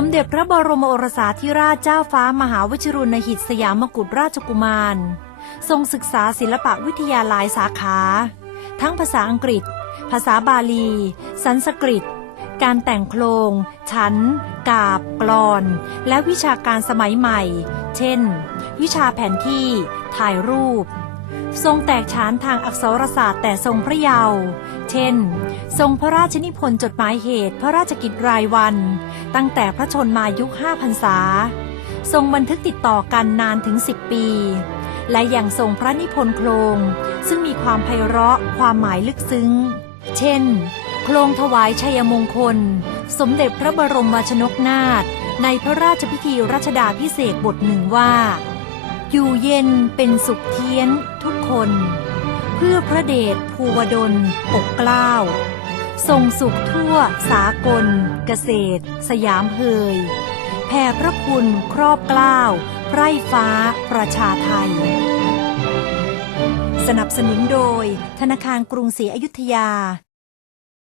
สมเด็จพระบรมโอรสาธิราชเจ้าฟ้ามหาวชิรุณหิตสยามกุฎราชกุมาร ทรงศึกษาศิลปะวิทยาหลายสาขา ทั้งภาษาอังกฤษ ภาษาบาลี สันสกฤต การแต่งโครง ชั้น กาบ กลอน และวิชาการสมัยใหม่ เช่น วิชาแผนที่ ถ่ายรูป ทรงแตกฉานทางอักษรศาสตร์แต่ทรงพระเยาว์ เช่น ทรงพระราชนิพนธ์จดหมายเหตุพระราชกิจรายวัน ตั้งแต่พระชนมายุห้าพรรษา ทรงบันทึกติดต่อกันนานถึง 10 ปี และยังทรงพระนิพนธ์โครง ซึ่งมีความไพเราะความหมายลึกซึ้ง เช่น โครงถวายชัยมงคล สมเด็จพระบรมราชนกนาถในพระราชพิธีรัชดาพิเศษกบทหนึ่งว่า อยู่เย็นเป็นสุขเทียนทุกคน เพื่อพระเดชภูวดลปกเกล้าทรงสุขทั่วสากล เกษตร สยามเฮยแผ่พระคุณครอบเกล้าไร่ฟ้าประชาไทย สนับสนุนโดยธนาคารกรุงศรีอยุธยา